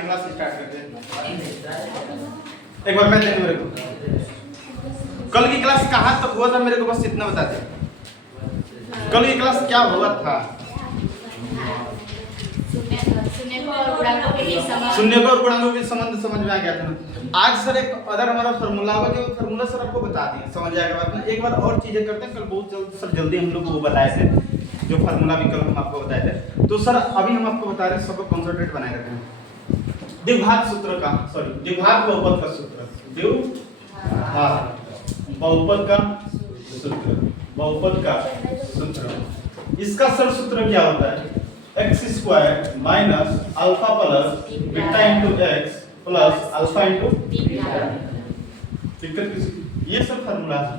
Class start करते हैं। एक बार मैं देख मेरे को कल की क्लास कहाँ तक हुआ था, मेरे को बस इतना बता दे। कल की क्लास क्या हुआ था? शून्य को और गुणांकों के संबंध समझ में आ गया था ना। आज सर एक अदर हमारा फार्मूला होगा, जो फार्मूला सर आपको बता दिए, समझ आएगा बात में। एक बार और चीजें करते हैं, कल बहुत जल्द सर जल्दी हम लोग को वो बताए थे, जो फार्मूला भी कल हम आपको बताए थे। तो सर अभी हम आपको बता रहे हैं, सबको कॉन्सेंट्रेट बनाए रखें। द्विघात सूत्र का, सॉरी द्विघात बहुपद का सूत्र, द्विघात बहुपद का सूत्र, बहुपद का सूत्र। इसका सर सूत्र क्या होता है? x square minus alpha plus beta into x plus alpha into beta. दिक्कत किसी? ये सब फार्मूला है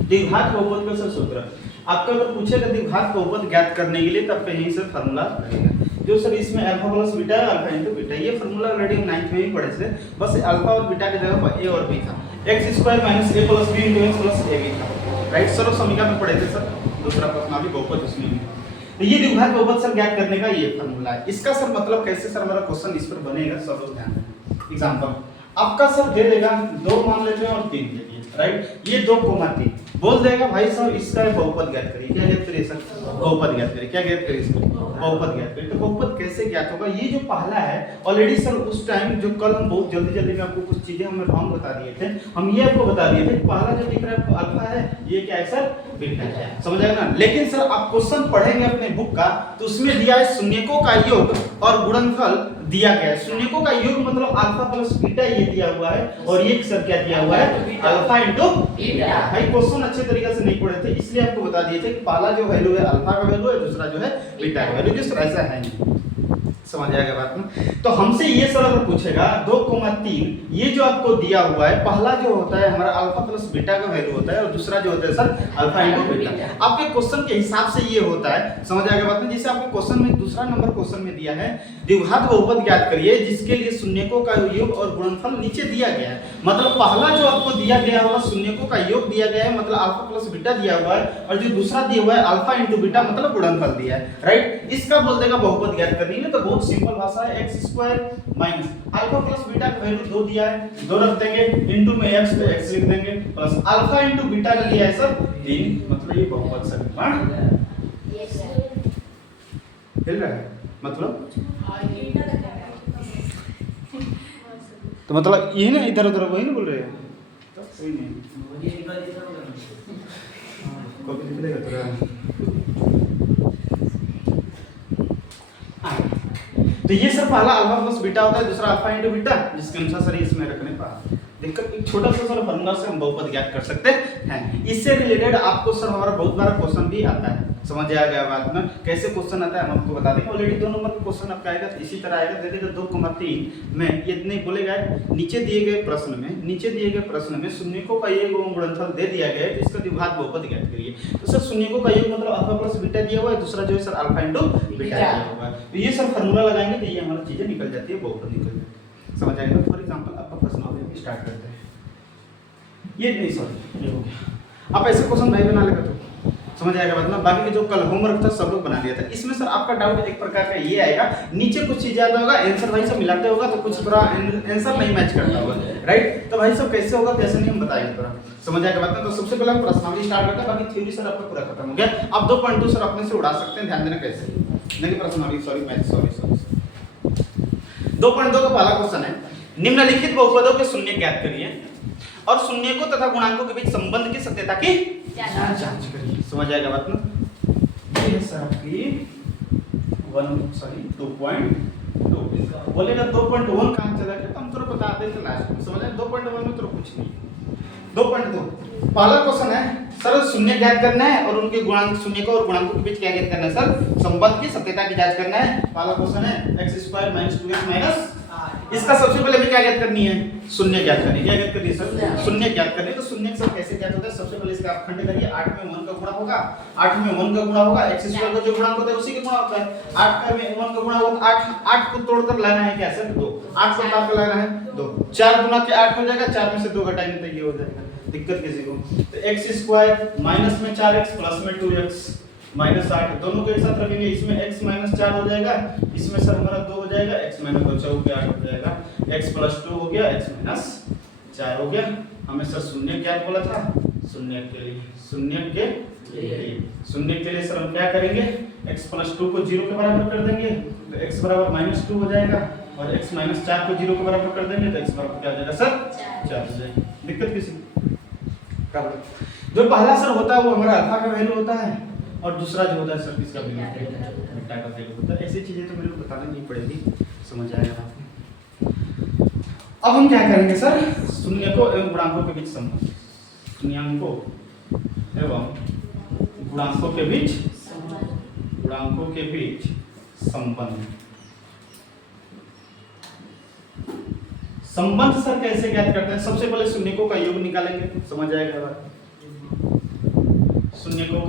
द्विघात बहुपद का सर सूत्र। आपको अगर पूछेगा द्विघात बहुपद ज्ञात करने के लिए, तब पे यही सर फार्मूला रहेगा। जो सर इसमें अल्फा प्लस बीटा है, अल्फा इंटू बीटा। ये फार्मूला ऑलरेडी हम 9th में ही पढ़े थे, बस अल्फा और बीटा की जगह पर ए और बी था। x square minus a plus b into x plus a b था, राइट सर? और समीकरण में पढ़े थे सर, दूसरा प्रश्न अभी बहुपद उसमें भी। तो ये द्विघात बहुपद सर ज्ञात करने का ये फार्मूला है। इसका सर मतलब कैसे सर हमारा क्वेश्चन इस पर बनेगा, सब लोग ध्यान दें। एग्जांपल आपका सर दे देगा 2 मान लेते हैं और 3 ले लिए, राइट? ये 2,3 बोल देगा भाई साहब इसका बहुपद ज्ञात करिए। क्या ज्ञात करिए सर? बहुपद ज्ञात करिए। क्या ज्ञात करिए इसका? बहुपद ज्ञात करिए। तो बहुपद कैसे ज्ञात होगा? ये जो पहला है ऑलरेडी सर उस टाइम जो कल हम बहुत जल्दी जल्दी में आपको कुछ चीजें हमें रॉन्ग बता दिए थे, हम ये आपको बता दिए थे पहला जो दिख रहा है अल्फा है, ये क्या है सर? बीटा है। समझ आएगा ना? लेकिन सर आप क्वेश्चन पढ़ेंगे अपने बुक का, तो उसमें दिया है शून्यकों का योग और गुणनफल दिया गया है। शून्यकों का योग मतलब अल्फा प्लस बीटा ये दिया हुआ है, और ये सर क्या दिया हुआ है? Alpha into beta. भाई क्वेश्चन अच्छे तरीके से नहीं पढ़े थे, इसलिए आपको बता दिए थे कि पहला जो वैल्यू है अल्फा का वैल्यू है, दूसरा जो है बीटा का वैल्यू। जिस तरह ऐसा है नहीं, समझ आएगा बात में? तो हमसे ये सर अगर पूछेगा 2,3 ये जो आपको दिया हुआ है, पहला जो होता है हमारा अल्फा प्लस बीटा का वैल्यू होता है, और दूसरा जो होता है सर अल्फा इंटू बीटा। आपके क्वेश्चन के हिसाब से ये होता है, समझ आएगा बात में? जैसे आपको क्वेश्चन में दूसरा नंबर क्वेश्चन में दिया है द्विघात बहुपद ज्ञात करिए जिसके लिए शून्यकों का योग और गुणनफल नीचे दिया गया है। मतलब पहला जो आपको दिया गया होगा शून्यकों का योग दिया गया है, मतलब अल्फा प्लस बीटा दिया हुआ है, और जो दूसरा दिया हुआ है अल्फा इंटू बीटा मतलब गुणनफल दिया है, राइट? इसका बोल देगा बहुपद ज्ञात करनी है। तो बहुत सिंपल भाषा है, x square minus alpha plus beta का वैल्यू 2 दिया है, 2 रख देंगे, इंटू में x पे x लिख देंगे, प्लस अल्फा इंटू बीटा का दिया है सर 3, मतलब ये बहुपद समीकरण हिल रहा है। मतलब तो मतलब ये ना इधर उधर वही ना बोल रहे हैं, तो कोई नहीं कॉपी लिख देगा तेरा। तो ये सर पहला अल्फा प्लस बीटा होता है, दूसरा अल्फा इंटू बीटा, जिसके अनुसार सर इसमें रखने पा दिक्कत। एक छोटा सा सर फार्मूला से हम बहुपद ज्ञात कर सकते हैं। इससे रिलेटेड आपको सर हमारा बहुत बार क्वेश्चन भी आता है, समझ आ गया बात में? कैसे क्वेश्चन आता है हम आपको बता देंगे। ऑलरेडी 2 नंबर का क्वेश्चन आपका आएगा, तो इसी तरह आएगा। दे देगा 2,3 में ये नहीं बोलेगा, नीचे दिए गए प्रश्न में शून्यकों का योग और गुणनफल दे दिया गया है, इसका द्विघात बहुपद ज्ञात करिए। तो सर शून्यकों का योग मतलब अल्फा प्लस बीटा दिया हुआ है, दूसरा जो है सर अल्फा इंटू बीटा दिया हुआ है। तो ये सर फार्मूला लगाएंगे तो ये हमारी चीजें निकल जाती है, बहुपद निकल जाती है। समझ आएगा? फॉर एग्जांपल आपका प्रश्न अभी स्टार्ट करते हैं। ये नहीं सॉरी ये हो गया। आप ऐसे क्वेश्चन नहीं बना लेगा तो समझ आएगा बात में? बाकी के जो कल होमवर्क था सब लोग बना लिया था। इसमें सर आपका डाउट एक प्रकार का ये आएगा, नीचे कुछ चीजें आता होगा, आंसर भाई सब मिलाते होगा तो कुछ थोड़ा आंसर नहीं मैच करता होगा, राइट? तो भाई सब कैसे होगा कैसे नहीं हम बताएंगे थोड़ा, समझ आएगा बात में? तो सबसे पहले हम प्रश्नावली स्टार्ट करते हैं, बाकी थ्योरी सर आपका पूरा खत्म हो गया। अब 2.2 सर अपने से उड़ा सकते हैं, ध्यान देना कैसे। नहीं प्रश्नावली सॉरी मैथ सॉरी 2.2 का पहला क्वेश्चन है, निम्नलिखित बहुपदों के शून्य ज्ञात करिए और शून्यकों तथा गुणांकों के बीच संबंध की सत्यता की जांच करिए। समझ आएगा बात में? ये है सर आपकी 2.2 बोलेगा 2.1 कहां चला गया, तो हम तुरंत बता देते लास्ट में। समझ आए? 2.1 में तो कुछ नहीं। 2.2 पहला क्वेश्चन है सर शून्य ज्ञात करना है और उनके गुणांक शून्यकों और गुणांकों के बीच क्या ज्ञात करना है सर? संबंध की सत्यता की जांच करना है। पहला क्वेश्चन है x square minus 2x minus, इसका सबसे पहले हमें क्या ज्ञात करनी है? शून्य ज्ञात करनी है। क्या ज्ञात करनी है सर? शून्य ज्ञात करनी है। तो शून्य सब कैसे ज्ञात होता है? सबसे पहले इसका आप खंड करिए, 8 में 1 का गुणा होगा, 8 में 1 का गुणा होगा, x स्क्वायर का जो गुणांक होता है उसी के गुणा होता है। 8 का में 1 का गुणा होगा, 8 को तोड़कर लाना है क्या सर? 2, 8 को काट कर लाना है 2, 4 गुना के 8 हो जाएगा, 4 में से 2 घटाएंगे तो ये हो जाएगा। दिक्कत किसी को? तो x स्क्वायर माइनस में 4x प्लस में 2x -8 दोनों को एक साथ रखेंगे, इसमें x -4 हो जाएगा, इसमें सर हमारा 2 हो जाएगा, x -2 हो गया 8 हो जाएगा, x + 2 हो गया, x - 4 हो गया। हमें सर शून्य क्या बोला था, शून्य के लिए सर हम क्या करेंगे, x + 2 को 0 के बराबर कर देंगे तो x बराबर -2 हो जाएगा, और x - 4 को 0 के बराबर कर देंगे तो x बराबर क्या हो जाएगा सर 4 हो जाएगा। दिक्कत किसी का? जो पहला सर होता है वो हमारा अल्फा का वैल्यू होता है, और दूसरा जो होता है सर किसका वैल्यू, बीटा का वैल्यू होता है। ऐसी चीजें तो मेरे को बताना नहीं पड़ेगी, समझ आएगा आपको। अब हम क्या करेंगे सर, शून्य को एवं गुणांकों के बीच संबंध, शून्याङ्कों एवं गुणांकों के बीच संबंध। संबंध सर कैसे ज्ञात करते हैं, सबसे पहले शून्यकों का योग निकालेंगे, समझ आएगा बात। शून्यकों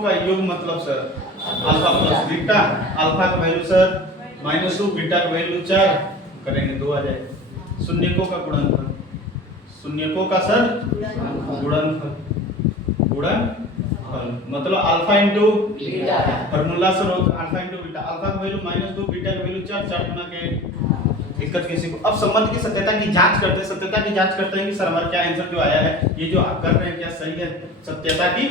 का योग मतलब sir alpha plus beta, alpha का वैल्यू सर -2, बीटा का वैल्यू 4 करेंगे 2 आ जाएगा। शून्यकों का गुणनफल, सर गुणनफल मतलब alpha into beta, formula sir alpha into beta, alpha का वैल्यू -2, बीटा का वैल्यू 4 गुना के। दिक्कत किसी को? अब संबंध की सत्यता की जांच करते हैं, कि सर हमारा क्या आंसर जो आया है, ये जो आप कर रहे हैं क्या सही है? सत्यता की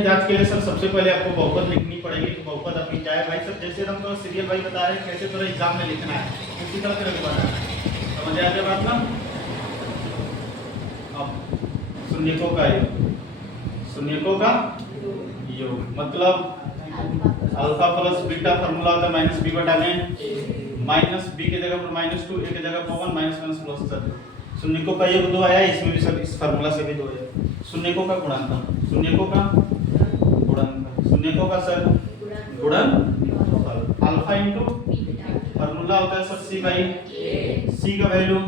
जांच के लिए सर सबसे पहले आपको बहुपद लिखनी पड़ेगी। तो बहुपद अपनी क्या है भाई सर, जैसे हम तो सीरियल वाइज बता रहे हैं कैसे थोड़ा एग्जाम में लिखना है, उसी तरह से लिखवाना है, समझ आ गया बात ना? अब शून्यकों का योग मतलब अल्फा प्लस बीटा, फार्मूला होता है -b बटा n, -b की जगह पर -2, a की जगह पर 1, -+ सर शून्यकों का योग 2 आया, इसमें भी सब इस फार्मूला से भी 2 आया। शून्यकों का गुणनफल, शून्यकों का सर गुणनफल, अल्फा इंटू फार्मूला होता है सर c का वैल्यू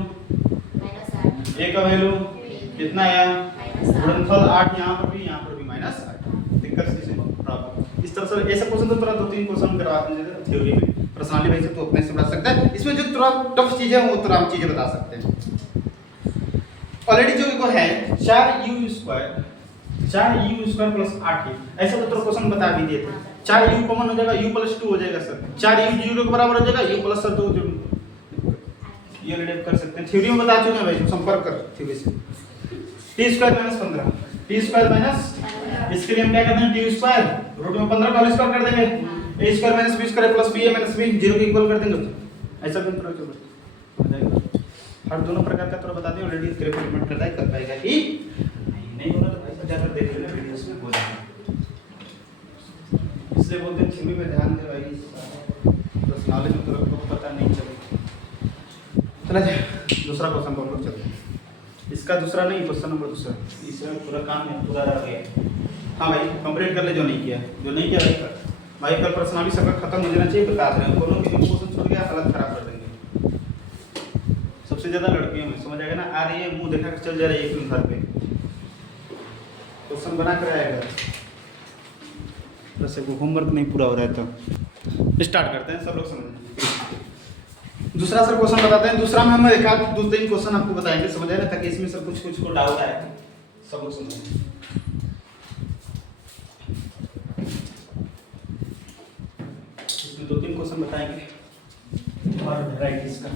a का वैल्यू कितना आया, गुणनफल 8, यहाँ पर भी -8। दिक्कत किसी को? इस तरह से ऐसा क्वेश्चन तो थोड़ा 2-3 क्वेश्चन करवा देंगे थ्योरी में, पर्सनली वैसे तो अपने से बता सकता है, इसमें जो थोड़ा टफ चीजें हैं वो थोड़ा हम चीजें बता सकते हैं। ऑलरेडी जो इको है 4u² + 8, ऐसा तो क्वेश्चन बता भी दिए थे। 4u कॉमन हो जाएगा, u + 2 हो जाएगा सर, 4u 0 के बराबर हो जाएगा, u + 2 ये रिलेट कर सकते हैं, थ्योरी में बता चुके हैं भाई, संपर्क कर थ्योरी से। t² - 15, इसके लिए हम क्या करते हैं, t² रूट में 15 का होल स्क्वायर कर देंगे, a² - b² + ba - b 0 के इक्वल कर देंगे, ऐसा भी हो जाएगा। हर दोनों प्रकार का थोड़ा बता दें, ऑलरेडी एक्सपेरिमेंट करता है, कर पाएगा कि नहीं होगा तो भाई जाकर देख लेना वीडियोस में, बोल इसलिए बोलते हैं थ्योरी पे ध्यान दे भाई, बस नॉलेज में तो पता नहीं चले। चला जाए दूसरा क्वेश्चन पर हम लोग चलते हैं, इसका दूसरा नहीं, क्वेश्चन नंबर दूसरा, इसमें पूरा काम है पूरा रह गया। हाँ भाई कंप्लीट कर ले, जो नहीं किया भाई कल पर्सनली सबका खत्म हो जाना चाहिए, बता रहे हैं कोनो भी क्वेश्चन छूट गया हालत खराब कर देंगे। सबसे ज्यादा लड़कियों में समझ आएगा ना, आ रही है मुंह देखा के चल जा रही है एक घर पे, क्वेश्चन बना कर आएगा, बस वो होमवर्क नहीं पूरा हो रहा है तो स्टार्ट करते हैं, सब लोग समझ। दूसरा सर क्वेश्चन बताते हैं, दूसरा में हम एक आध 2-3 क्वेश्चन आपको बताएंगे, समझ आए ना, ताकि इसमें सब कुछ को डाउट आए, सब लोग समझ। इसमें 2-3 क्वेश्चन बताएंगे और वैरायटीज का।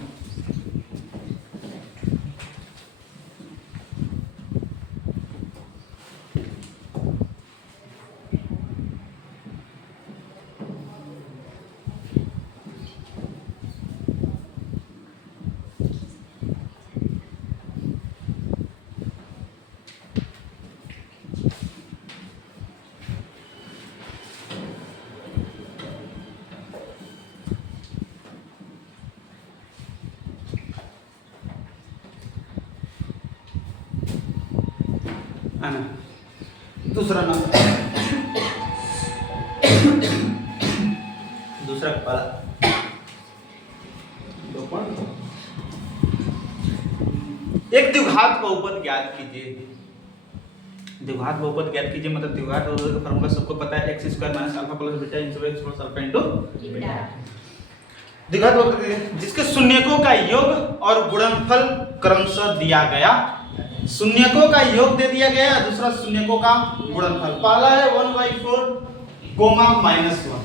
दूसरा नंबर, दूसरा वाला एक द्विघात बहुपद ज्ञात कीजिए। द्विघात बहुपद ज्ञात कीजिए मतलब द्विघात बहुपद का फार्मूला सबको पता है, x² - α + β × x + α × बीटा। द्विघात बहुपद जिसके शून्यकों का योग और गुणनफल क्रमशः दिया गया, शून्यकों का योग दे दिया गया, दूसरा शून्यकों का गुणनफल। पहला है 1/4 कोमा -1।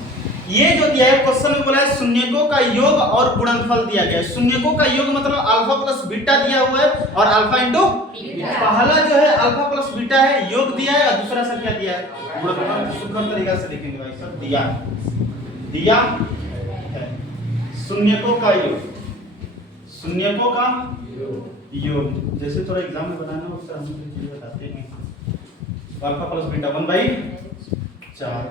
ये जो दिया है क्वेश्चन में बोला है शून्यकों का योग और गुणनफल दिया गया है। शून्यकों का योग मतलब अल्फा प्लस बीटा दिया हुआ है और अल्फा इंटू पहला जो है अल्फा प्लस बीटा है, योग दिया है, और दूसरा सा क्या दिया है गुणनफल। सुखद तरीका से लिखेंगे भाई सब, दिया है शून्यकों का योग, शून्यकों का योग। जैसे थोड़ा एग्जाम में बनाना उससे हम चीज बताते हैं। अल्फा प्लस बीटा 1/4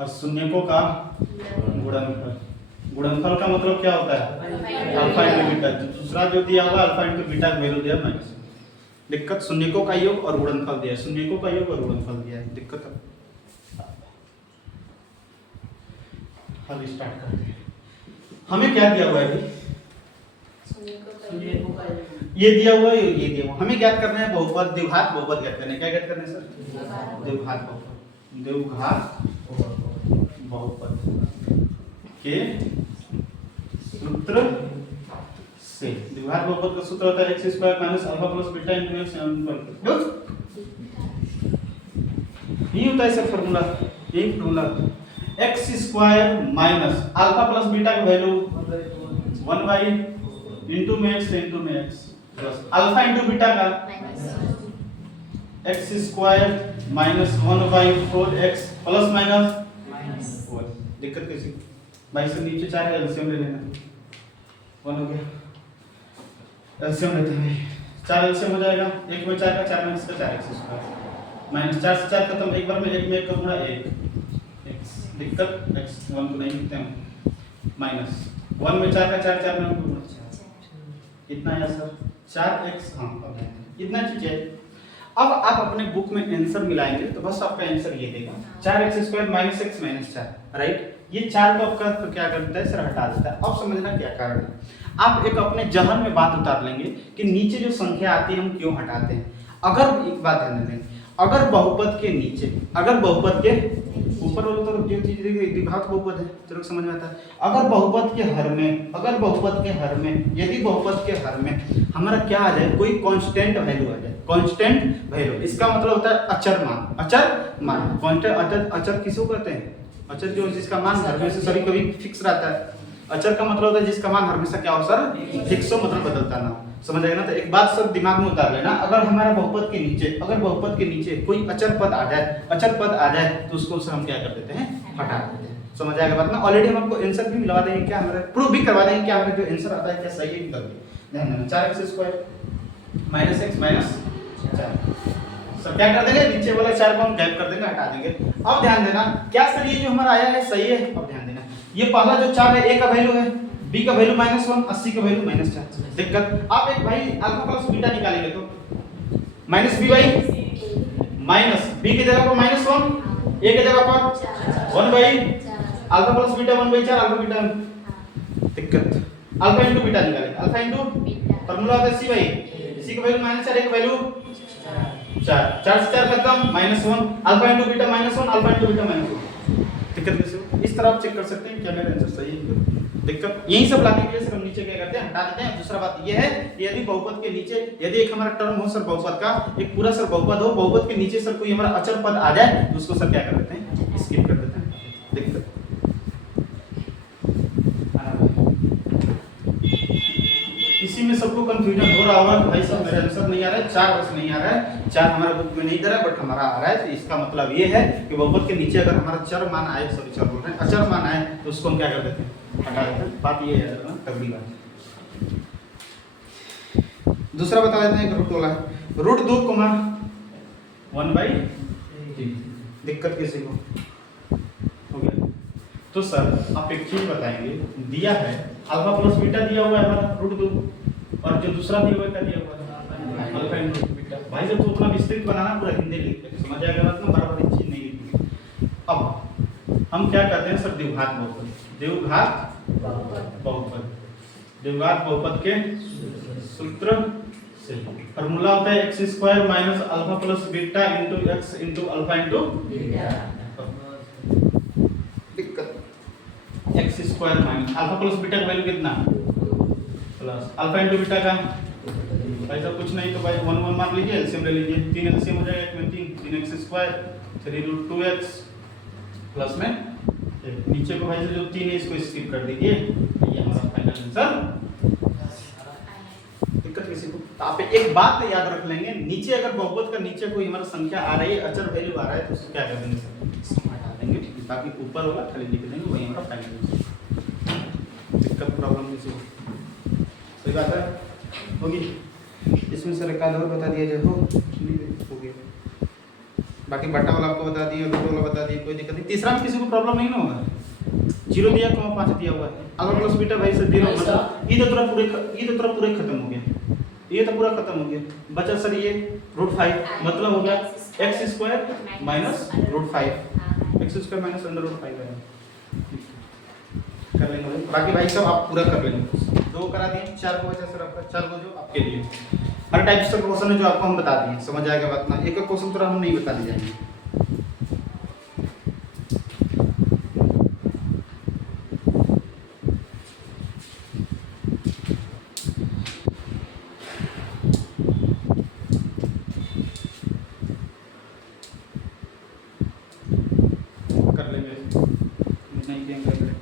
और शून्यकों का गुणनफल। गुणनफल का मतलब क्या होता है अल्फा इंटू बीटा। दूसरा जो दिया हुआ अल्फा इंटू बीटा का वैल्यू दिया माइनस। दिक्कत शून्यकों का योग और गुणनफल दिया है, शून्यकों का योग और गुणनफल दिया है। दिक्कत हल स्टार्ट करते हैं। हमें क्या दिया हुआ है भाई, ये दिया हुआ है, ये दिया हुआ। हमें ज्ञात करना है बहुपद, द्विघात बहुपद ज्ञात करना है। क्या ज्ञात करना है सर? द्विघात बहुपद। द्विघात बहुपद के सूत्र से। द्विघात बहुपद का सूत्र होता है x² - alpha plus beta into x ये होता है सर फॉर्मूला, यही formula x² minus alpha plus beta का वैल्यू 1 इंटू में x plus alpha into beta का x² minus 1/4x plus minus 4। दिक्कत कैसी भाई से नीचे 4 है, एलसीएम ले लेना। 1 हो गया, एलसीएम लेते हैं 4 एलसीएम हो जाएगा। 1 में 4 का 4 में इसका 4x² माइनस 4 से 4 खत्म, एक बार में 1 में 1 का गुणा 1 x। दिक्कत x 1 को नहीं लिखते हम, माइनस 1 में 4 का 4 4 में गुणा कितना है सर 4x। हाँ इतना चीज है। अब आप अपने बुक में आंसर मिलाएंगे तो बस आपका आंसर ये देगा 4x² - x - 4, राइट। ये 4 को आपका क्या करता है सर हटा देता है। अब समझना क्या कारण है। आप एक अपने जहन में बात उतार लेंगे कि नीचे जो संख्या आती है हम क्यों हटाते हैं। अगर एक बात ध्यान दें, अगर बहुपद के नीचे, अगर बहुपद के ऊपर वाला तो जो चीज द्विघात बहुपद है, चलो समझ में आता है। अगर बहुपद के हर में, अगर बहुपद के हर में, यदि बहुपद के हर में हमारा क्या आ जाए, कोई कांस्टेंट वैल्यू आ जाए, कांस्टेंट वैल्यू, इसका मतलब होता है अचर मान। अचर मान कांस्टेंट, अचर किसको कहते हैं? अचर जो जिसका मान हमेशा सभी कभी फिक्स रहता है। अचर का मतलब होता है जिसका मान हमेशा क्या हो सर फिक्स हो, मतलब बदलता ना। समझ आएगा ना। तो एक बात सब दिमाग में उतार लेना, अगर हमारा बहुपद के नीचे, अगर बहुपद के नीचे कोई अचर पद आ जाए, अचर पद आ जाए तो उसको हम क्या कर देते हैं हटा देते हैं। समझ आएगा बात ना। ऑलरेडी हम आपको आंसर भी मिलवा देंगे, क्या हमारा प्रूफ भी करवा देंगे क्या हमारा जो आंसर आता है क्या सही है करके। ध्यान देना 4x² minus x minus 4 sir क्या कर देंगे, नीचे वाला 4 को हम गैप कर देंगे, हटा देंगे। अब ध्यान देना क्या सर ये जो हमारा आया है सही है। अब ध्यान देना ये पहला जो 4 है a का वैल्यू है, b का वैल्यू -1, 80 का वैल्यू -4। दिक्कत आप एक भाई अल्फा प्लस बीटा निकालेंगे तो -b माइनस b की जगह पर -1, a की जगह पर 1 alpha plus beta 1/4 alpha beta. दिक्कत अल्फा इंटू बीटा निकालेंगे, अल्फा इंटू फार्मूला होता है c का वैल्यू -4, a का वैल्यू 4, 4 से 4 खत्म -1 alpha into beta -1 alpha into beta -1। दिक्कत कैसे हो? इस तरह आप चेक कर सकते हैं क्या मेरा आंसर सही है। दिक्कत यही सब लाने के लिए सर हम नीचे क्या करते हैं हटा देते हैं। दूसरा बात ये है यदि बहुपद के नीचे, यदि एक हमारा टर्म हो सर बहुपद का, एक पूरा सर बहुपद हो, बहुपद के नीचे सर कोई हमारा अचर पद आ जाए तो उसको सर क्या कर देते हैं स्किप कर देते हैं। दिक्कत इसी में सबको कंफ्यूजन हो रहा होगा भाई साहब मेरा आंसर नहीं आ रहा है, 4 बस नहीं आ रहा है, 4 हमारा बुक में नहीं दे रहा है बट हमारा आ रहा है। तो इसका मतलब ये है कि बहुपद के नीचे अगर हमारा चर मान आए, सॉरी चर बोल रहे हैं, अचर मान आए तो उसको हम क्या कर देते हैं हटा देते हैं। बात ये है ना तगड़ी बात। दूसरा बता देते हैं रूट वाला, √2, 1/3। दिक्कत कैसे हो गया। तो सर आप एक चीज बताएंगे, दिया है अल्फा प्लस बीटा दिया हुआ है हमारा √2 और जो दूसरा दिया हुआ है क्या दिया हुआ है अल्फा इंटू बीटा। भाई जब तो उतना विस्तृत बनाना पूरा हिंदी लिखते हैं, समझ आएगा बात ना, बराबर चीज नहीं लिखनी। अब हम क्या करते हैं सर द्विघात बहुपद, द्विघात बहुपद, द्विघात बहुपद के सूत्र से फार्मूला होता है x² minus alpha plus beta into x into alpha into beta. दिक्कत x² square minus alpha plus beta का वैल्यू कितना प्लस अल्फा इंटू बीटा का भाई साहब कुछ नहीं तो भाई 1 1 मान लीजिए, एलसीएम ले लीजिए, 3 एलसीएम हो जाएगा, एक में 3x स्क्वायर 3√2x प्लस में नीचे को भाई से जो 3 है इसको स्किप कर दीजिए, ये हमारा फाइनल आंसर। दिक्कत किसी को? तो आप एक बात तो याद रख लेंगे, नीचे अगर बहुपद का नीचे कोई हमारा संख्या आ रही है, अचर वैल्यू आ रहा है, तो उसको क्या कर देंगे सर, हटा देंगे, बाकी ऊपर होगा खाली लिख देंगे, वही हमारा फाइनल आंसर। दिक्कत प्रॉब्लम किसी को? सही बात है, होगी। इसमें सर एक आध और बता दिया जाए, हो गया, बाकी बटा वाला आपको बता दिए, रूट वाला बता दिए, कोई दिक्कत नहीं। तीसरा में किसी को प्रॉब्लम नहीं ना होगा, 0 दिया, 5 दिया हुआ है, अल्फा प्लस बीटा भाई से 0 मतलब ये तो पूरा पूरे खत्म हो गया, ये तो पूरा खत्म हो गया, बचा सर ये √5 मतलब हो गया x square minus √5, x square minus √5 है, कर लेंगे भाई। बाकी भाई सब आप पूरा कर लेंगे, 2 करा दिए, 4 को बचा सर आपका, 4 को जो आपके लिए हर टाइप का क्वेश्चन है जो आपको हम बता दिए, समझ आएगा बात ना, एक क्वेश्चन तो हम नहीं बताने जाएंगे। कर लेंगे नहीं करेंगे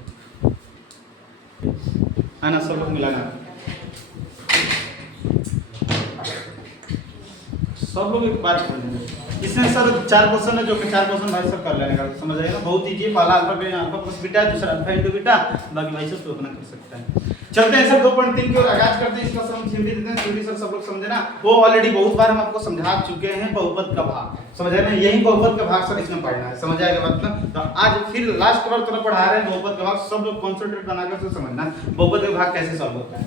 आना सब लोग मिलाना, सब लोग एक बार कर लेंगे। इसमें सर 4 क्वेश्चन है जो कि 4 क्वेश्चन भाई सब कर लेने का, समझ आएगा ना, बहुत ईजी है। पहला अल्फा प्लस बीटा, दूसरा अल्फा इंटू बीटा, बाकी भाई सब तो अपना कर सकता है। चलते हैं सर 2.3 की ओर आगाज करते हैं, इसका सर हम थ्योरी देते हैं, थ्योरी सर सब लोग समझे ना, वो ऑलरेडी बहुत बार हम आपको समझा चुके हैं, बहुपद का भाग, समझ आए ना, यही बहुपद का भाग सर इसमें पढ़ना है, समझ आएगा बात ना। तो आज फिर लास्ट बार तरह पढ़ा रहे हैं बहुपद का भाग, सब लोग कॉन्सेंट्रेट बनाकर से समझना बहुपद का भाग कैसे सॉल्व होता है।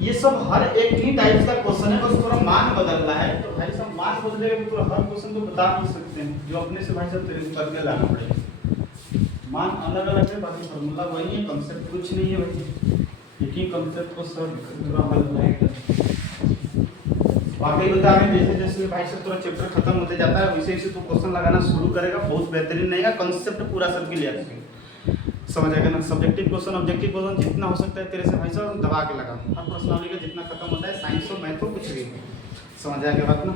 ये सब हर एक ही टाइप का क्वेश्चन है, बस थोड़ा मान बदलना है, तो भाई सब मान बदलेगा तो हर क्वेश्चन को बता नहीं सकते हैं, जो अपने से भाई सब करके लाना पड़ेगा। मान अलग अलग है, बाकी फार्मूला वही है, कांसेप्ट कुछ नहीं है भाई, एक ही कांसेप्ट को सब पूरा हल करेगा। वाकई बता रहे जैसे जैसे भाई सब थोड़ा चैप्टर खत्म होते जाता है वैसे वैसे तो क्वेश्चन लगाना शुरू करेगा, बहुत बेहतरीन रहेगा, कांसेप्ट पूरा सब क्लियर है, समझ आएगा ना। सब्जेक्टिव क्वेश्चन ऑब्जेक्टिव क्वेश्चन जितना हो सकता है तेरे से भाई साहब दबा के लगा, हर पर्सनालिटी का जितना खत्म होता है, साइंस हो मैथ हो कुछ भी, समझ आएगा बात ना।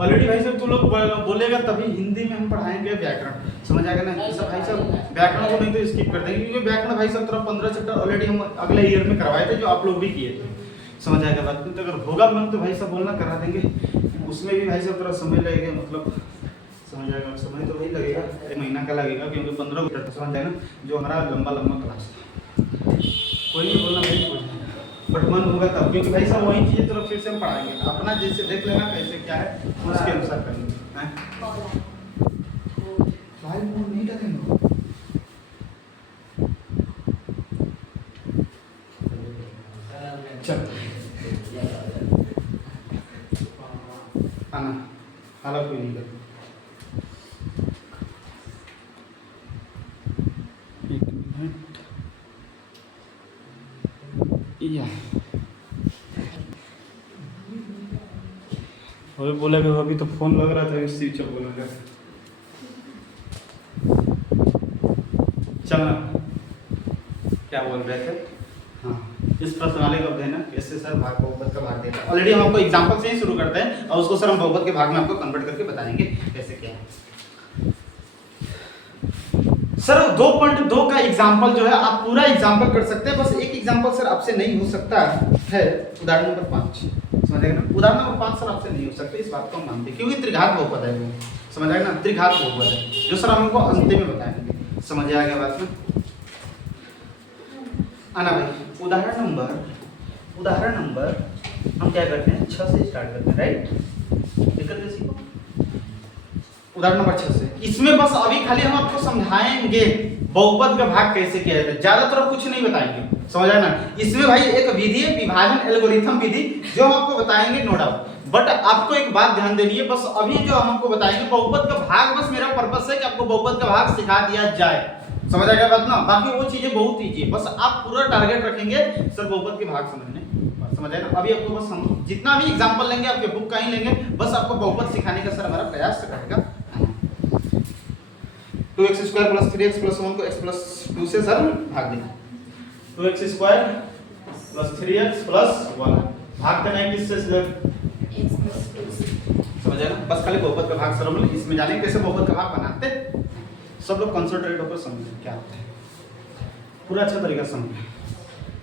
ऑलरेडी भाई साहब तू लोग बोलेगा तभी हिंदी में हम पढ़ाएंगे व्याकरण, समझ आएगा ना। सब भाई साहब व्याकरण को नहीं तो स्किप कर देंगे, क्योंकि व्याकरण भाई साहब तरह 15 चैप्टर ऑलरेडी हम अगले ईयर में करवाए थे, जो आप लोग भी किए थे, समझ आएगा बात। तो अगर होगा मन तो भाई साहब बोलना करा देंगे, उसमें भी भाई साहब थोड़ा समय लगेगा, मतलब समझ आएगा, समय तो वही लगेगा, 1 महीना का लगेगा, क्योंकि 15 मीटर समझ आएगा ना, जो हमारा लंबा क्लास था। कोई नहीं बोलना भाई, कोई नहीं, बट मन होगा तब, क्योंकि भाई साहब वही चीज़ें तो फिर से हम पढ़ाएंगे, अपना जैसे देख लेना कैसे क्या है उसके अनुसार करेंगे। भाई वो नहीं करेंगे, चल आना हालात कोई नहीं कर, अभी बोलेगा, अभी तो फोन लग रहा था स्विच ऑफ बोलेगा, चलना क्या बोल रहे थे। हाँ, इस प्रश्नावली का अध्ययन कैसे सर भाग बहुपद का भाग देता है, ऑलरेडी हम आपको एग्जांपल से ही शुरू करते हैं और उसको सर हम बहुपद के भाग में आपको कन्वर्ट करके बताएंगे कैसे क्या है। सर 2.2 का एग्जांपल जो है आप पूरा एग्जांपल कर सकते हैं, बस एक एग्जांपल सर आपसे नहीं हो सकता है, उदाहरण नंबर 5, समझ आएगा ना। उदाहरण नंबर 5 सर आपसे नहीं हो सकते, इस बात को हम मानते हैं, क्योंकि त्रिघात बहुपद है वो, समझ आएगा ना, त्रिघात बहुपद है, जो सर हमको अंतिम में बताएंगे, समझ आएगा बात में। आना भाई उदाहरण नंबर हम क्या करते हैं 6 से स्टार्ट करते हैं, राइट, दिक्कत किसी को? उदाहरण नंबर 6 से, इसमें बस अभी खाली हम आपको समझाएंगे बहुपद का भाग कैसे किया जाता है, ज्यादातर कुछ नहीं बताएंगे, समझ आया ना। इसमें भाई एक विधि है विभाजन एल्गोरिथम विधि, जो हम आपको बताएंगे नो डाउट, बट आपको एक बात ध्यान देनी है, बस अभी जो हम आपको बताएंगे बहुपद का भाग, बस मेरा पर्पस है कि आपको बहुपद का भाग सिखा दिया जाए, समझ आएगा बात ना। बाकी वो चीजें बहुत ईजी है, बस आप पूरा टारगेट रखेंगे सर बहुपद के भाग समझने, समझ आया ना? अभी आपको बस हम जितना भी एग्जांपल लेंगे आपके बुक का ही लेंगे, बस आपको बहुपद सिखाने का सर हमारा प्रयास रहेगा। 2x² + 3x + 1 को x + 2 से सर भाग देना। 2x² + 3x + 1 भाग देना है किससे सर? x + 2 से। समझ आया ना? बस खाली बहुपद का भाग सर हम इसमें जानेंगे कैसे बहुपद का भाग बनाते, सब लोग कंसंट्रेट होकर समझें क्या होता है, पूरा अच्छा तरीका से समझें।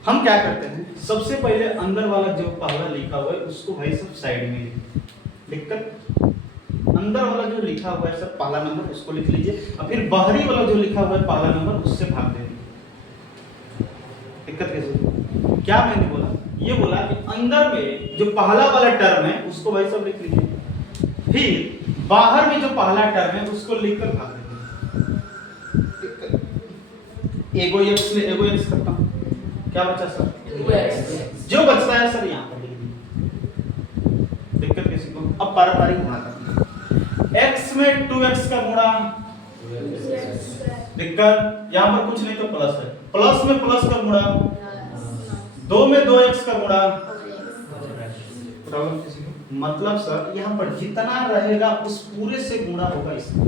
हम क्या करते हैं, सबसे पहले अंदर वाला जो पहला लिखा हुआ है उसको भाई सब साइड में लिखिए। दिक्कत अंदर वाला जो लिखा हुआ है सर पहला नंबर उसको लिख लीजिए, और फिर बाहरी वाला जो लिखा हुआ है पहला नंबर उससे भाग दे दीजिए। दिक्कत कैसे? क्या मैंने बोला? ये बोला कि अंदर में जो पहला वाला टर्म है उसको भाई सब लिख लीजिए, फिर बाहर में जो पहला टर्म है उसको लिखकर भाग दीजिए। एगो x में एगो x खत्म, क्या बचा सर? 2x। जो बचता है सर यहाँ पर लिख दीजिए। दिक्कत किसी को? अब पारंपरिक गुणा करना, x में 2x का गुणा, दिक्कत यहाँ पर कुछ नहीं तो प्लस है, प्लस में प्लस का गुणा, 2 में 2x का गुणा, प्रॉब्लम किसी को? मतलब सर यहाँ पर जितना रहेगा उस पूरे से गुणा होगा इसका।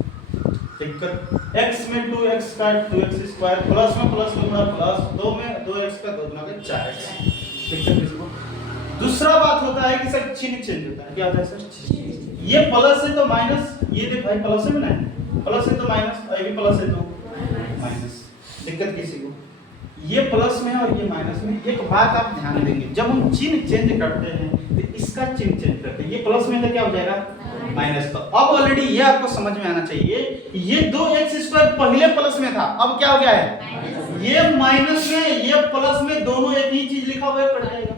दिक्कत x में 2x का 2x² प्लस में प्लस का गुणा प्लस, 2 में 2x का 2 गुणा 4x। दिक्कत किसी को? दूसरा बात होता है कि सर चिन्ह चेंज होता है। क्या होता है सर? ये प्लस है तो माइनस, ये देख भाई प्लस है ना, प्लस है तो माइनस, और ये भी प्लस है तो माइनस। दिक्कत किसी को? ये प्लस में और ये माइनस में। एक बात आप ध्यान देंगे, जब हम चिन्ह चेंज करते हैं तो इसका चिन्ह चेंज करते हैं, ये प्लस में तो क्या हो जाएगा? माइनस। तो अब ऑलरेडी ये आपको समझ में आना चाहिए, ये 2x² पहले प्लस में था, अब क्या हो गया है? ये माइनस में ये प्लस में दोनों एक ही चीज लिखा हुआ है, कट जाएगा।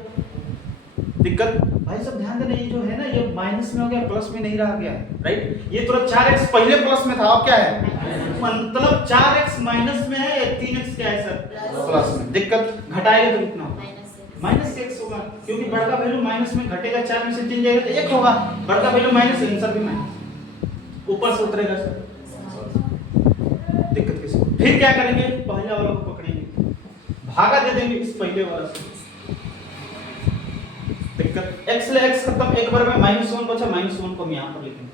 दिक्कत भाई सब ध्यान देना, ये जो है ना ये माइनस में हो गया, प्लस में नहीं रह गया, राइट? ये तुरंत 4x पहले प्लस में था, अब क्या है? मतलब 4x माइनस में है, 3x क्या है सर? प्लस में। दिक्कत घटाएगा तो कितना होगा? -x होगा, क्योंकि बड़ा वैल्यू माइनस में घटेगा, 4 में से 3 जाएगा तो 1 होगा, बड़ा वैल्यू माइनस, आंसर भी माइनस, ऊपर से उतरेगा सर। दिक्कत किसी? फिर क्या करेंगे? पहले वाला को पकड़ेंगे, भागा दे देंगे इस पहले वाला से। दिक्कत x ले x खत्म, एक बार में -1 बचा, -1 को हम यहाँ पर लिखेंगे।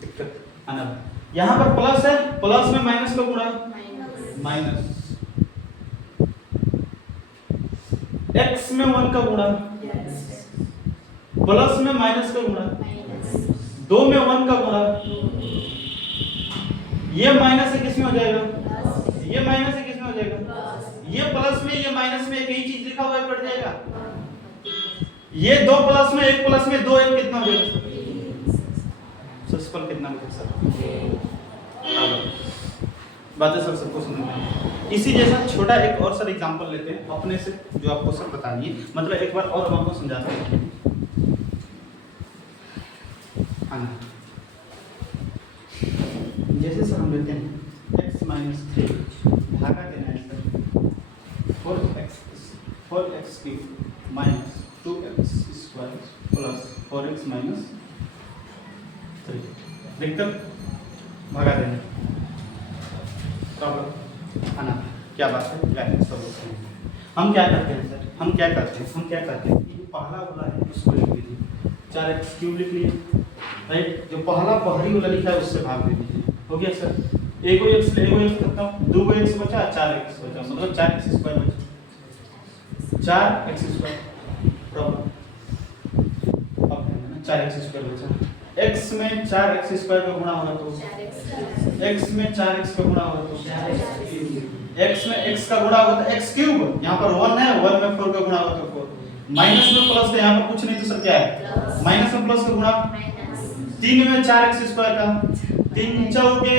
दिक्कत आना, यहाँ पर प्लस है, प्लस में माइनस का गुणा माइनस, x में 1 का गुणा, प्लस में माइनस का गुणा, 2 में 1 का गुणा, ये माइनस है किसमें हो जाएगा? ये माइनस है किसमें हो जाएगा? ये प्लस में ये माइनस में एक ही चीज लिखा हुआ है, कट जाएगा। ये 2 प्लस में 1 प्लस में 2 1 कितना हो जाएगा? सर कितना होगा सर? बातें सर सबको समझ में आई। इसी जैसा छोटा एक और सर एग्जांपल लेते हैं अपने से, जो आपको सर बतानी है, मतलब एक बार और हम आपको समझाते हैं। जैसे सर हम लेते हैं x - 3 भागा देना है सर 4x³ - 2x² + 4x - 3। दिक्कत? भागा देना, प्रॉब्लम आना, क्या बात है? क्या है सब लोग? हम क्या करते हैं सर, हम क्या करते हैं ये जो पहला वाला है उसको लिख लीजिए, 4x³ लिख लिए, राइट? जो पहला बाहरी वाला लिखा है उससे भाग दे दीजिए, हो गया सर। एगो x खत्म, 2 x बचा, 4x बचा, मतलब 4x² बचा, 4x²। प्रॉब्लम अब है ना 4x² बचा, x में 4x² का गुणा होगा तो x में 4x का गुणा होगा तो x में x का गुणा होगा तो x³, यहाँ पर 1 है, 1 में 4 का गुणा होगा तो 4, माइनस में प्लस का यहाँ पर कुछ नहीं तो सर क्या है? माइनस में प्लस का गुणा, 3 में 4x² का, 3 चौके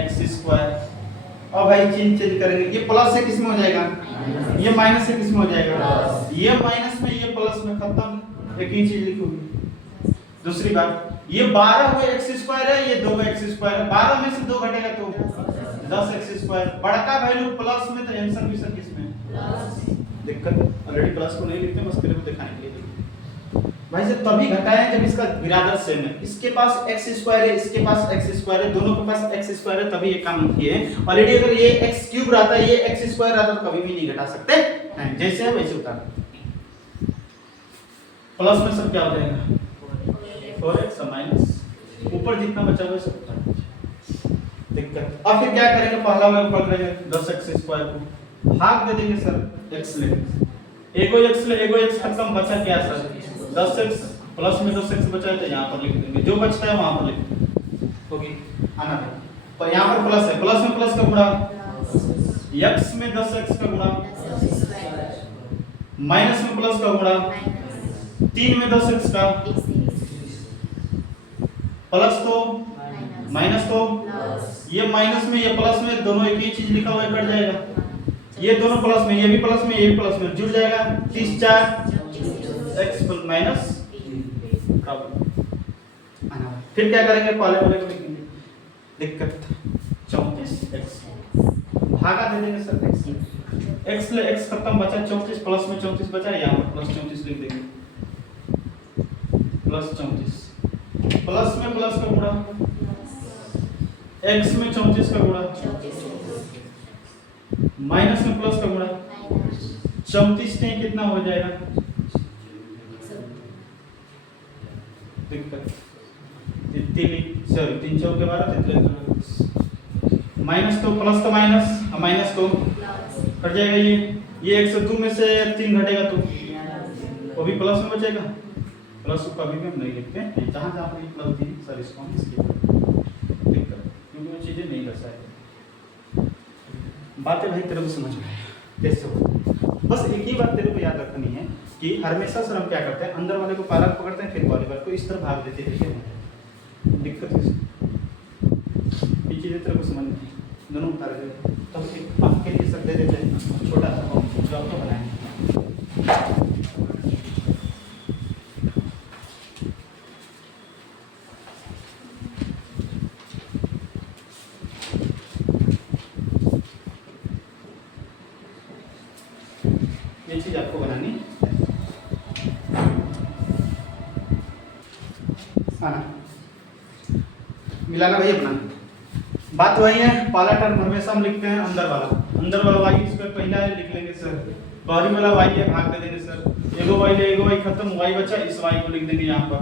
x²। अब भाई चिन्ह चेंज करेंगे, ये प्लस से किस में हो जाएगा? ये माइनस से किस में हो जाएगा? ये माइनस में ये प्लस में, खत्म, एक ही चीज लिखोगे। दूसरी बात, ये 12 हुए x² है, ये 2 x² है, 12 में से 2 घटेगा तो 10x², बड़का वैल्यू प्लस में तो आंसर भी सर किस में? दिक्कत ऑलरेडी प्लस को नहीं लिखते, बस तेरे को दिखाने के लिए भाई से तभी घटाया है जब इसका बिरादर सेम है, इसके पास x² है, इसके पास x² है, दोनों के पास x² है, तभी ये काम किए। ऑलरेडी अगर ये x³ रहता है, ये x² रहता तो कभी भी नहीं घटा सकते, जैसे है वैसे उतार। प्लस में सब क्या हो जाएगा 4x माइनस ऊपर जितना बचा हुआ सब दिक्कत। अब फिर क्या करेंगे, पहला में पढ़ रहे हैं 10x स्क्वायर को भाग दे देंगे सर x ले, एगो x खत्म, बचा क्या सर 10x, प्लस में 10x बचा है तो यहाँ पर लिख देंगे, जो बचता है वहां पर लिख देंगे, होगी आना है। पर यहाँ पर प्लस है, प्लस में प्लस का गुणा, x में 10x का गुणा, माइनस में प्लस का गुणा, 3 में 10x का, प्लस तो माइनस तो, ये माइनस में ये प्लस में दोनों एक ही चीज लिखा हुआ है, कट जाएगा, ये दोनों प्लस में, ये भी प्लस में ये भी प्लस में जुड़ जाएगा, 30 4 x माइनस, फिर क्या करेंगे, पहले वाले को लिखेंगे, दिक्कत 34x भागा दे देंगे सर x ले, x खत्म बचा 34, प्लस में 34 बचा, यहाँ पर प्लस 34 लिख देंगे, प्लस 34, प्लस में प्लस का गुणा, x में 34 का गुणा, माइनस में प्लस का गुणा, 34 नहीं कितना हो जाएगा, दिक्कत 3 चौक के 12, माइनस तो प्लस का माइनस, माइनस तो कट जाएगा, ये 102 में से 3 घटेगा तो वो भी प्लस में बचेगा, प्लस को कभी भी हम नहीं लिखते हैं, जहाँ जहाँ पर प्लस दी सर इसको हम इसके दिक्कत, क्योंकि वो चीज़ें नहीं दर्शाएगी। बातें भाई तेरे को समझ में कैसे हो, बस एक ही बात तेरे को याद रखनी है कि हमेशा सर हम क्या करते हैं, अंदर वाले को पारा पकड़ते हैं, फिर पॉलीवर को इस तरह भाग देते हैं, दिक्कत है ये चीज़ें तेरे को समझ में दोनों उतार दे, तब एक आपके लिए सब दे देते हैं छोटा सा जो आपको बनाएंगे। ये चीज आपको बनानी आना, मिलाना भाई अपना, बात वही है, पहला टर्म हमेशा हम लिखते हैं अंदर वाला y स्क्वायर पहला है लिख लेंगे सर, बाहरी वाला y है भाग दे देंगे सर, एगो y खत्म, y बचा, इस y को लिख देंगे यहाँ पर,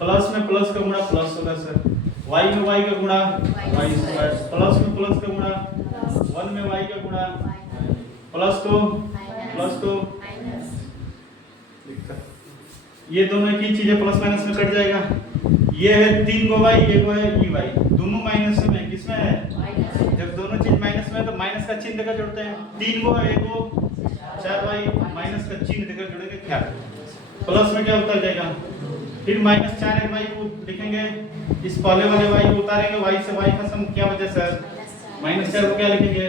प्लस में प्लस का गुणा प्लस होगा सर, y में y का गुणा y स्क्वायर, प्लस में प्लस का गुणा, 1 में y का गुणा, प्लस तो ये दोनों एक ही चीज है, प्लस माइनस में कट जाएगा, ये है 3 गो y, ये गो है e y, दोनों माइनस में, किसमें है, जब दोनों चीज माइनस में तो माइनस का चिन्ह देकर जोड़ते हैं, 3 गो है, 1 गो 4y, माइनस का चिन्ह देकर जोड़ेंगे, क्या प्लस में क्या उतर जाएगा, फिर माइनस 4y को लिखेंगे, इस पहले वाले y को उतारेंगे, y से y का सम क्या बचे सर, माइनस 4 को क्या लिखेंगे,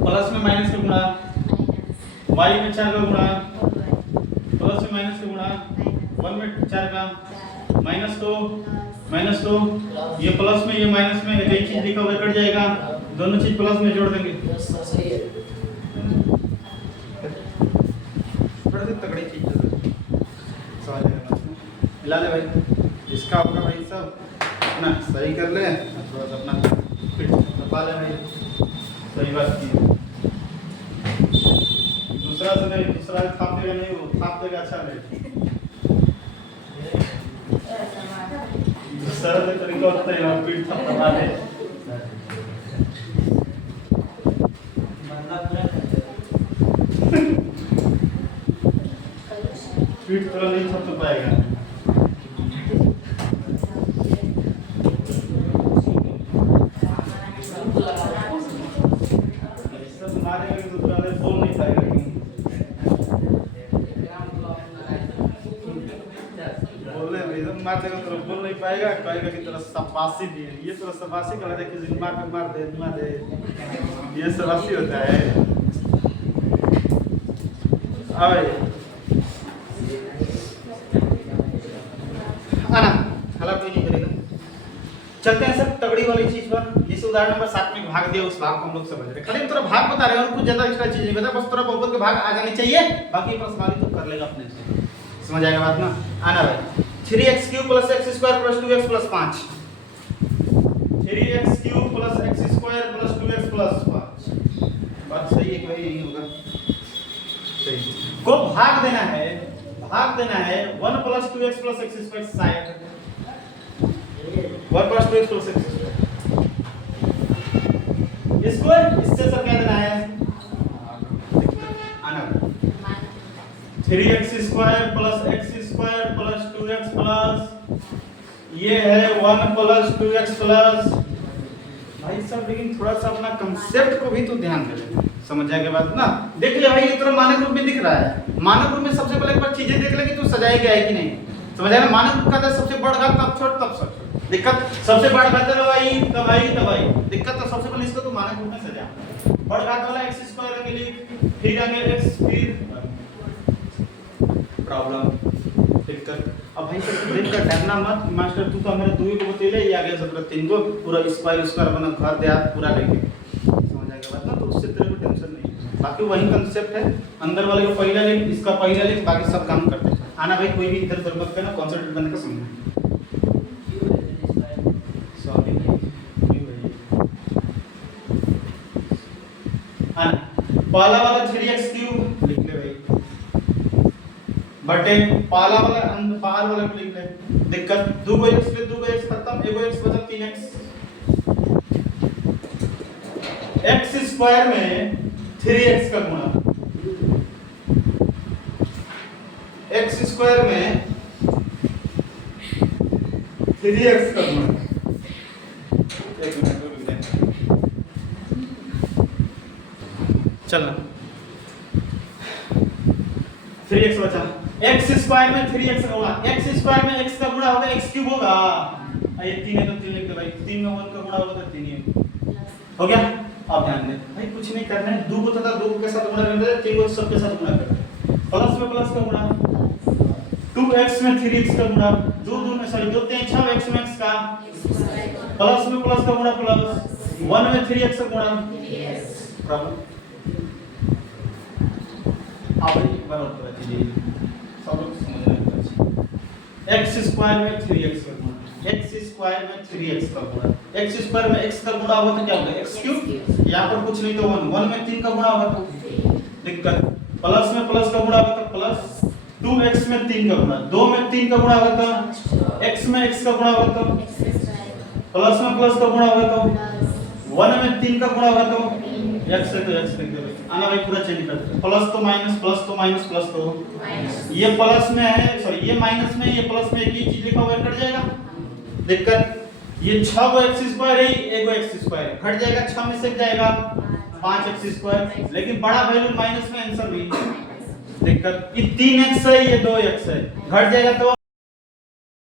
प्लस में माइनस का गुणा, y में 4 का गुणा, प्लस में माइनस का गुणा, 1 में 4 का, माइनस तो ये प्लस में ये माइनस में एक ही चीज लिखा हुआ कट जाएगा, दोनों चीज प्लस में जोड़ देंगे, थोड़ा सा तगड़ी चीज समझ लेना, मिला ले भाई, इसका होगा भाई सब अपना सही कर ले, थोड़ा सा अपना फिट दबा ले भाई, सही बात की, दूसरा से नहीं, दूसरा खाप देगा नहीं, वो खाप देगा अच्छा नहीं, सरल तरीका होता है यार, पीठ थपथपा दे, पीठ थोड़ा नहीं थपथपाएगा, सब मारेंगे तो दूसरा वाले बोल नहीं पाएगा, मार देगा तो बोल नहीं पाएगा, कहेगा कि तेरा सपासी दिए, ये तो सपासी का है कि मार के मार दे, ये सपासी होता है। आवे आना हला कोई नहीं करेगा, चलते हैं सर तगड़ी वाली चीज पर, जिस उदाहरण नंबर 7 में भाग दिया उस भाग को हम लोग समझ रहे हैं, खाली थोड़ा भाग बता रहे हैं और कुछ ज्यादा एक्स्ट्रा चीज नहीं बता, बस थोड़ा बहुपद के भाग आ जाने चाहिए, बाकी प्रश्नावली तो कर लेगा अपने से, समझ आएगा बात ना, आना भाई 3x³ + x² + 2x + 5, 3x³ + x² + 2x + 5, बात सही है कि भाई यही होगा, सही को भाग देना है, भाग देना है 1 + 2x + x² side 1 + 2x + x²। इसको इससे सर क्या देना है आना 3x² + x² + 2x प्लस ये है 1 + 2x प्लस। भाई साहब लेकिन थोड़ा सा अपना कंसेप्ट को भी तो ध्यान दे लेना, समझ जाएगा बात ना। देख ले भाई इतना मानक रूप में दिख रहा है, मानक रूप में सबसे पहले एक बार चीजें देख ले कि तू सजाया गया है कि नहीं, समझ आया ना। मानक रूप का सबसे बड़ घात तब छोड़ तब सब छोड़, दिक्कत सबसे बड़ घात तब आई दिक्कत तो सबसे पहले इसको तो मानक रूप में सजा। बड़ घात वाला x² आगे लिख, फिर आगे x, फिर प्रॉब्लम दिक्कत। अब भाई से देख कर डरना मत कि मास्टर तू तो मेरे 2 को बतेले ये आगे 3 को पूरा स्क्वायर बना घर दे पूरा लेके, समझ आएगा बात ना। तो उससे तेरे को टेंशन नहीं, बाकी वही कंसेप्ट है। अंदर वाले को पहला लिख, इसका पहला लिख, बाकी सब काम करते हैं। आना भाई कोई भी इधर उधर मत करना, कॉन्सेंट्रेट बनकर समझना। सॉरी आना पहला वाला 3x³ लिख ले भाई, बटे पहला वाला बाहर वाला को लिख ले। दिक्कत 2 को x ले 2 को x खत्म, 1 को x बचा 3x। x² में 3x का गुणा, x² में 3x का गुणा। एक मिनट रुक जा, चलना 3x बचा, x² में 3x का गुणा, x² में x का गुणा होगा x³ होगा। ये 3 है तो 3 लिख दे भाई, 3 में 1 का गुणा होगा तो 3 ही हो गया। अब ध्यान दे भाई कुछ नहीं करना है, 2 को तथा 2 के साथ गुणा कर दे, 3 को सबके साथ गुणा कर दे। प्लस में प्लस का गुणा, 2x में 3x का गुणा, 2 में 6 x में x का प्लस में प्लस का गुणा प्लस 1 में 3x का गुणा प्रॉब्लम। अब एक बार और करा दीजिए सब लोग समझ रहे हैं। x² में 3x का गुणा, x² में 3x का गुणा, x² में x का गुणा होगा तो क्या होगा x³। यहाँ पर कुछ नहीं तो 1 में 3 का गुणा होगा तो दिक्कत, प्लस में प्लस का गुणा होगा तो प्लस 2x में 3 का गुणा, 2 में 3 का गुणा होगा तो x में x का गुणा होगा तो प्लस में प्लस का गुणा होगा तो 1 में 3 का गुणा होगा तो x से तो x लिख दे। आना भाई पूरा चेंज कर दे, प्लस तो माइनस प्लस तो माइनस प्लस तो ये प्लस में है, सॉरी ये माइनस में, ये प्लस में, एक ही चीज लिखा हुआ कट जाएगा। दिक्कत ये 6 को x² है, 1 को x² है, घट जाएगा 6 में से जाएगा 5x², लेकिन बड़ा वैल्यू माइनस में आंसर भी। दिक्कत ये 3x है, ये 2x है, घट जाएगा तो